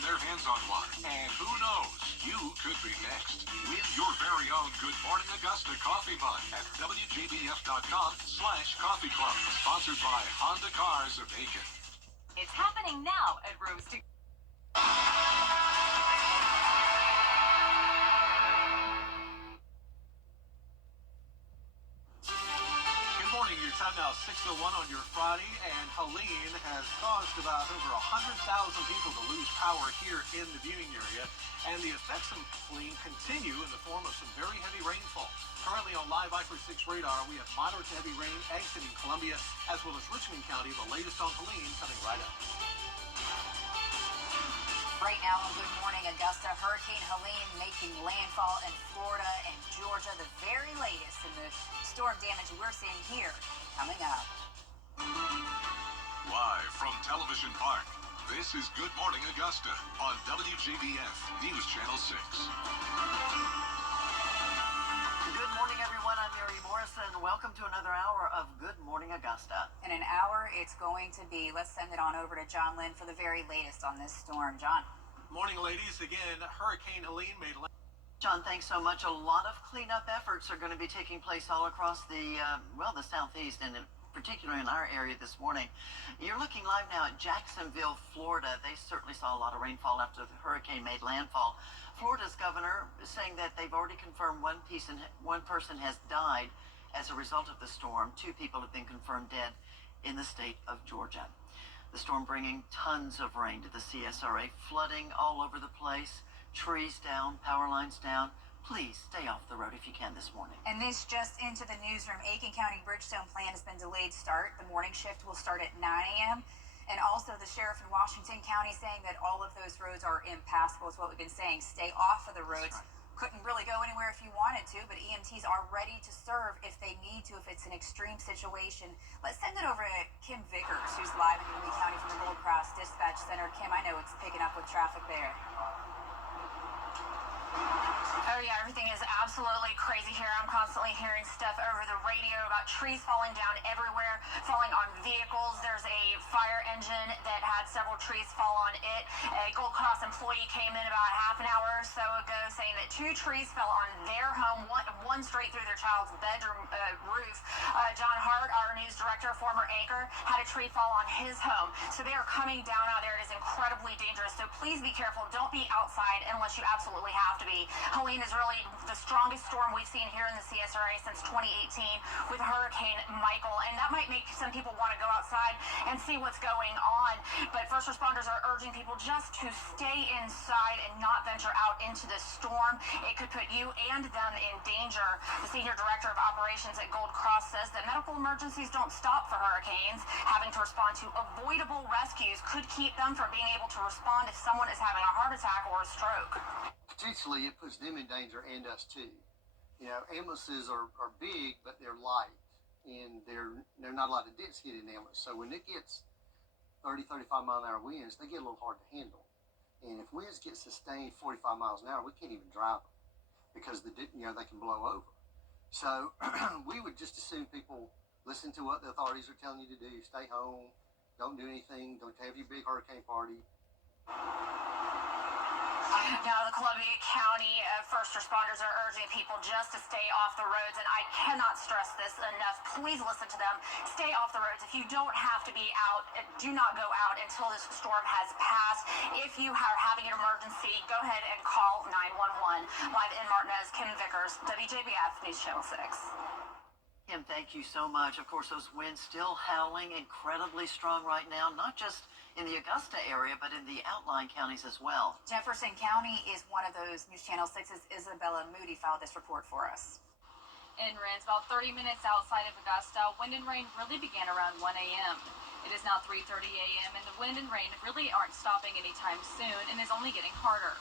getting their hands on one. And who knows, you could be next. Win your very own Good Morning Augusta coffee mug at WJBF.com/coffee club. Sponsored by Honda Cars of Aiken. It's happening now at Rooms to... Good morning. Your time now 6:01 on your Friday, and Helene has caused about over 100,000 people to lose power here in the viewing area, and the effects of Helene continue in the form of some very heavy rainfall. Currently on live I-46 radar, we have moderate to heavy rain exiting Columbia as well as Richmond County. The latest on Helene coming right up. Right now on Good Morning Augusta, Hurricane Helene making landfall in Florida and Georgia. The very latest in the storm damage we're seeing here coming up. Live from Television Park, this is Good Morning Augusta on WJBF News Channel 6. Good morning, everyone. I'm Mary Morrison. Welcome to another hour of Good Morning Augusta. In an hour, it's going to be, let's send it on over to John Lynn for the very latest on this storm. John. Morning, ladies. Again, Hurricane Helene made landfall. John, thanks so much. A lot of cleanup efforts are going to be taking place all across the southeast and particularly in our area this morning. You're looking live now at Jacksonville, Florida. They certainly saw a lot of rainfall after the hurricane made landfall. Florida's governor is saying that they've already confirmed one person has died as a result of the storm. 2 people have been confirmed dead in the state of Georgia. The storm bringing tons of rain to the CSRA, flooding all over the place, trees down, power lines down. Please stay off the road if you can this morning. And this just into the newsroom. Aiken County Bridgestone plan has been delayed start. The morning shift will start at 9 a.m. And also the sheriff in Washington County saying that all of those roads are impassable is what we've been saying. Stay off of the roads. Couldn't really go anywhere if you wanted to, but EMTs are ready to serve if they need to, if it's an extreme situation. Let's send it over to Kim Vickers, who's live in Lee County from the Gold Cross Dispatch Center. Kim, I know it's picking up with traffic there. Oh yeah, everything is absolutely crazy here. I'm constantly hearing stuff over the radio about trees falling down everywhere, falling on vehicles. There's a fire engine that had several trees fall on it. A Gold Cross employee came in about half an hour or so ago saying that 2 trees fell on their home, one straight through their child's bedroom roof. John Hart, our news director, former anchor, had a tree fall on his home. So they are coming down out there. It is incredibly dangerous. So please be careful. Don't be outside unless you absolutely have to be. Helene is really the strongest storm we've seen here in the CSRA since 2018 with Hurricane Michael, and that might make some people want to go outside and see what's going on, but first responders are urging people just to stay inside and not venture out into the storm. It could put you and them in danger. The senior director of operations at Gold Cross says that medical emergencies don't stop for hurricanes. Having to respond to avoidable rescues could keep them from being able to respond if someone is having a heart attack or a stroke. Potentially, it puts them in danger and us too. You know, ambulances are big, but they're light, and they're not a lot of dents hit in ambulance. So when it gets 30, 35 mile an hour winds, they get a little hard to handle. And if winds get sustained 45 miles an hour, we can't even drive them because they can blow over. So we would just assume people listen to what the authorities are telling you to do. Stay home. Don't do anything. Don't have your big hurricane party. Now, the Columbia County first responders are urging people just to stay off the roads, and I cannot stress this enough. Please listen to them. Stay off the roads. If you don't have to be out, do not go out until this storm has passed. If you are having an emergency, go ahead and call 911. Live in Martinez, Kim Vickers, WJBF News Channel 6. Kim, thank you so much. Of course, those winds still howling incredibly strong right now, not just in the Augusta area, but in the outlying counties as well. Jefferson County is one of those. News Channel 6's Isabella Moody filed this report for us. In Rennes, about 30 minutes outside of Augusta, wind and rain really began around 1 a.m. It is now 3:30 a.m. and the wind and rain really aren't stopping anytime soon and is only getting harder.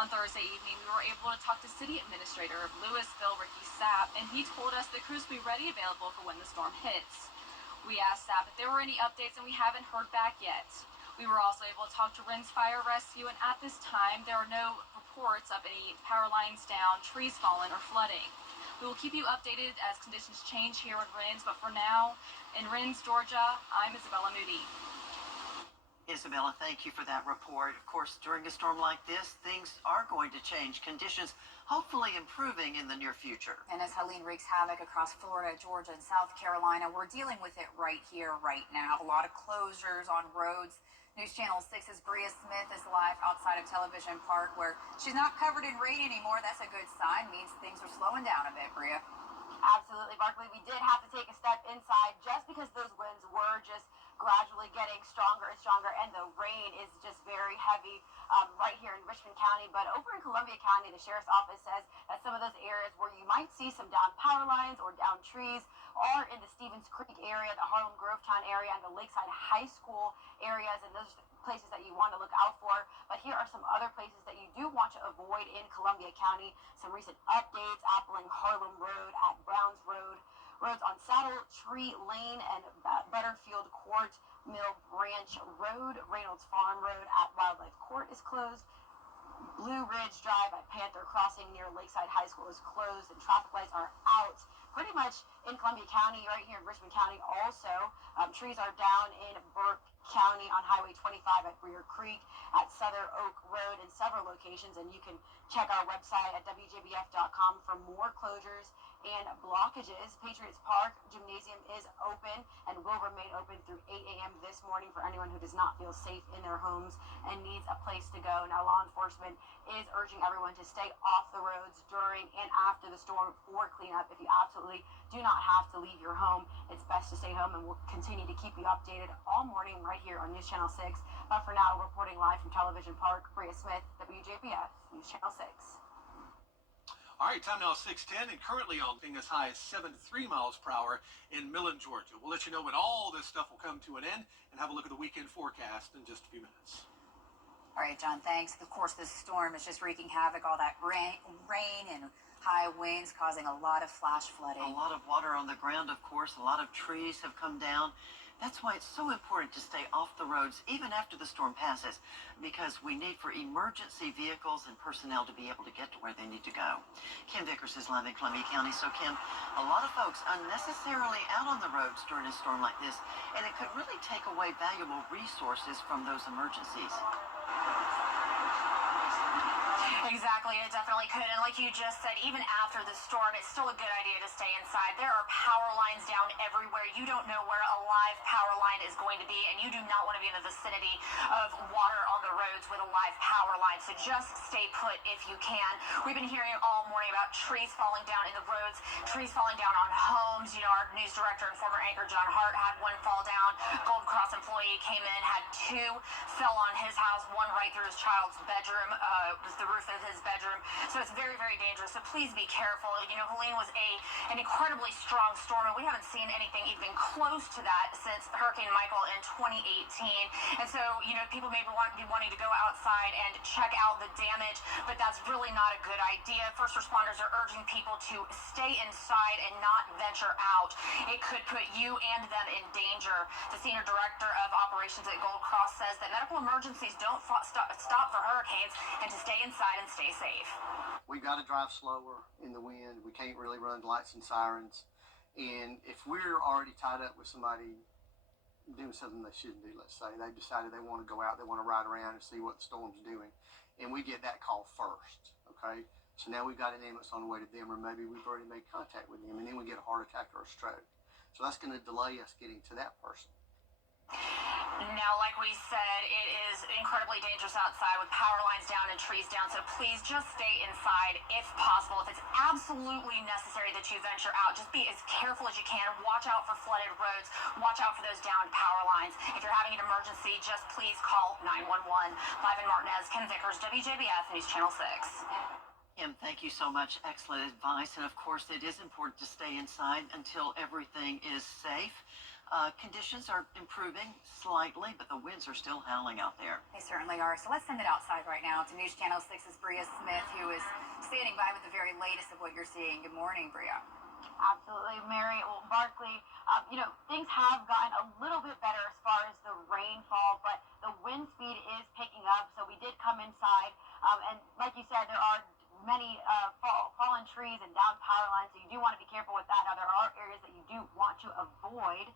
On Thursday evening, we were able to talk to City Administrator of Louisville, Ricky Sapp, and he told us the crews will be ready available for when the storm hits. We asked Sapp if there were any updates, and we haven't heard back yet. We were also able to talk to Rennes Fire Rescue, and at this time, there are no reports of any power lines down, trees fallen, or flooding. We will keep you updated as conditions change here in Rennes, but for now, in Rennes, Georgia, I'm Isabella Moody. Isabella, thank you for that report. Of course, during a storm like this, things are going to change. Conditions hopefully improving in the near future. And as Helene wreaks havoc across Florida, Georgia, and South Carolina, we're dealing with it right here, right now. A lot of closures on roads. News Channel 6's Bria Smith is live outside of Television Park, where she's not covered in rain anymore. That's a good sign. Means things are slowing down a bit, Bria. Absolutely, Barkley. We did have to take a step inside just because those winds were just gradually getting stronger and stronger, and the rain is just very heavy right here in Richmond County. But over in Columbia County, the sheriff's office says that some of those areas where you might see some downed power lines or downed trees are in the Stevens Creek area, the Harlem Grovetown area, and the Lakeside High School areas, and those places that you want to look out for. But here are some other places that you do want to avoid in Columbia County. Some recent updates: Appling Harlem Road at Browns Road, roads on Saddle Tree Lane and Butterfield Court, Mill Branch Road, Reynolds Farm Road at Wildlife Court is closed. Blue Ridge Drive at Panther Crossing near Lakeside High School is closed, and traffic lights are out pretty much in Columbia County. Right here in Richmond County also, trees are down in Burke County on Highway 25 at Breer Creek, at Southern Oak Road in several locations, and you can check our website at wjbf.com for more closures and blockages. Patriots Park Gymnasium is open and will remain open through 8 a.m. this morning for anyone who does not feel safe in their homes and needs a place to go. Now, law enforcement is urging everyone to stay off the roads during and after the storm for cleanup. If you absolutely do not have to leave your home, it's best to stay home, and we'll continue to keep you updated all morning right here on News Channel 6. But for now, reporting live from Television Park, Bria Smith, WJBF, News Channel 6. All right, time now 6:10, and currently on being as high as 73 miles per hour in Millen, Georgia. We'll let you know when all this stuff will come to an end and have a look at the weekend forecast in just a few minutes. All right, John, thanks. Of course, this storm is just wreaking havoc. All that rain and high winds causing a lot of flash flooding. A lot of water on the ground, of course. A lot of trees have come down. That's why it's so important to stay off the roads even after the storm passes, because we need for emergency vehicles and personnel to be able to get to where they need to go. Kim Vickers is live in Columbia County. So, Kim, a lot of folks unnecessarily out on the roads during a storm like this, and it could really take away valuable resources from those emergencies. Exactly, it definitely could. And like you just said, even after the storm, it's still a good idea to stay inside. There are power lines down everywhere. You don't know where a live power line is going to be, and you do not want to be in the vicinity of water on the roads with a live power line. So just stay put if you can. We've been hearing all morning about trees falling down in the roads, trees falling down on homes. You know, our news director and former anchor John Hart had one fall down. Gold Cross employee came in, had two, fell on his house, one right through his child's bedroom, was the roof of his bedroom. So it's very, very dangerous. So please be careful. You know, Helene was an incredibly strong storm, and we haven't seen anything even close to that since Hurricane Michael in 2018. And so, you know, people may be wanting to go outside and check out the damage, but that's really not a good idea. First responders are urging people to stay inside and not venture out. It could put you and them in danger. The senior director of operations at Gold Cross says that medical emergencies don't stop for hurricanes, and to stay inside and stay safe. We've got to drive slower in the wind. We can't really run lights and sirens. And if we're already tied up with somebody doing something they shouldn't do, let's say, they've decided they want to go out, they want to ride around and see what the storm's doing, and we get that call first, okay? So now we've got an ambulance on the way to them, or maybe we've already made contact with them, and then we get a heart attack or a stroke. So that's going to delay us getting to that person. Now, like we said, it is incredibly dangerous outside with power lines down and trees down, so please just stay inside if possible. If it's absolutely necessary that you venture out, just be as careful as you can. Watch out for flooded roads. Watch out for those downed power lines. If you're having an emergency, just please call 911. Live in Martinez, Kim Vickers, WJBF News Channel 6. Kim, thank you so much. Excellent advice. And of course, it is important to stay inside until everything is safe. Conditions are improving slightly, but the winds are still howling out there. They certainly are. So let's send it outside right now to News Channel 6's Bria Smith, who is standing by with the very latest of what you're seeing. Good morning, Bria. Absolutely, Mary. Well, Barkley, you know, things have gotten a little bit better as far as the rainfall, but the wind speed is picking up. So we did come inside, and like you said, there are many fallen trees and down power lines, so you do want to be careful with that. Now, there are areas that you do want to avoid.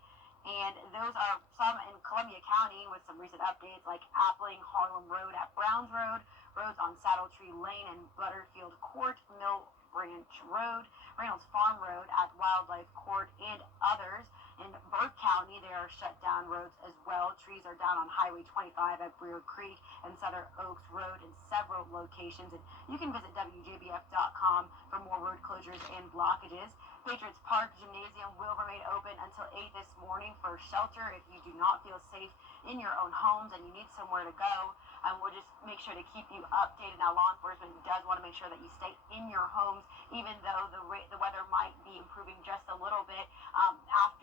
And those are some in Columbia County with some recent updates like Appling Harlem Road at Browns Road, roads on Saddle Tree Lane and Butterfield Court, Mill Branch Road, Reynolds Farm Road at Wildlife Court, and others. In Burke County, there are shut down roads as well. Trees are down on Highway 25 at Brewer Creek and Southern Oaks Road in several locations. And you can visit WJBF.com for more road closures and blockages. Patriots Park Gymnasium will remain open until 8 this morning for shelter if you do not feel safe in your own homes and you need somewhere to go. We'll just make sure to keep you updated. Now, law enforcement does want to make sure that you stay in your homes, even though the weather might be improving just a little bit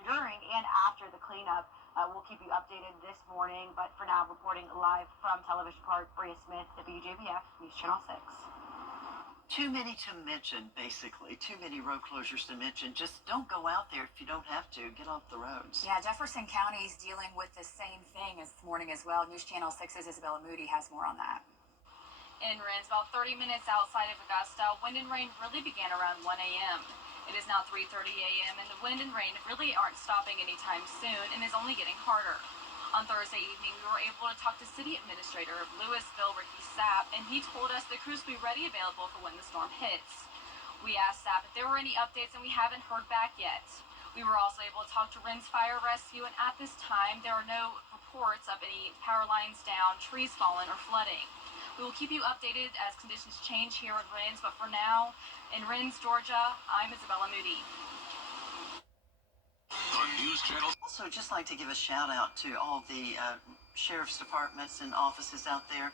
during and after the cleanup. We'll keep you updated this morning. But for now, reporting live from Television Park, Bria Smith, WJBF News Channel 6. Too many to mention, basically. Too many road closures to mention. Just don't go out there if you don't have to. Get off the roads. Yeah, Jefferson County is dealing with the same thing this morning as well. News Channel 6's Isabella Moody has more on that. In Rennes, about 30 minutes outside of Augusta, wind and rain really began around 1 a.m. It is now 3:30 a.m. and the wind and rain really aren't stopping anytime soon and is only getting harder. On Thursday evening, we were able to talk to City Administrator of Louisville, Ricky Sapp, and he told us the crews will be ready available for when the storm hits. We asked Sapp if there were any updates, and we haven't heard back yet. We were also able to talk to Rennes Fire Rescue, and at this time, there are no reports of any power lines down, trees fallen, or flooding. We will keep you updated as conditions change here in Rennes, but for now, in Rennes, Georgia, I'm Isabella Moody. The News Channel. Also, just like to give a shout out to all the sheriff's departments and offices out there.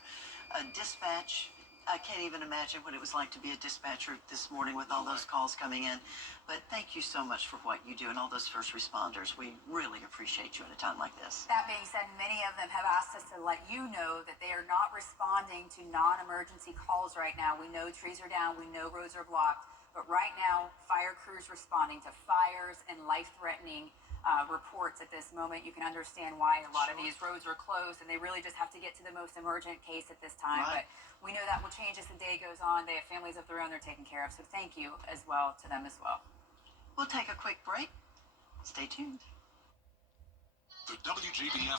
Dispatch, I can't even imagine what it was like to be a dispatcher this morning with all those calls coming in. But thank you so much for what you do and all those first responders. We really appreciate you at a time like this. That being said, many of them have asked us to let you know that they are not responding to non-emergency calls right now. We know trees are down, we know roads are blocked, but right now, fire crews responding to fires and life-threatening reports at this moment. You can understand why a lot of these roads are closed, and they really just have to get to the most emergent case at this time. Right. But we know that will change as the day goes on. They have families of their own they're taking care of, so thank you as well to them as well. We'll take a quick break. Stay tuned. The WGBF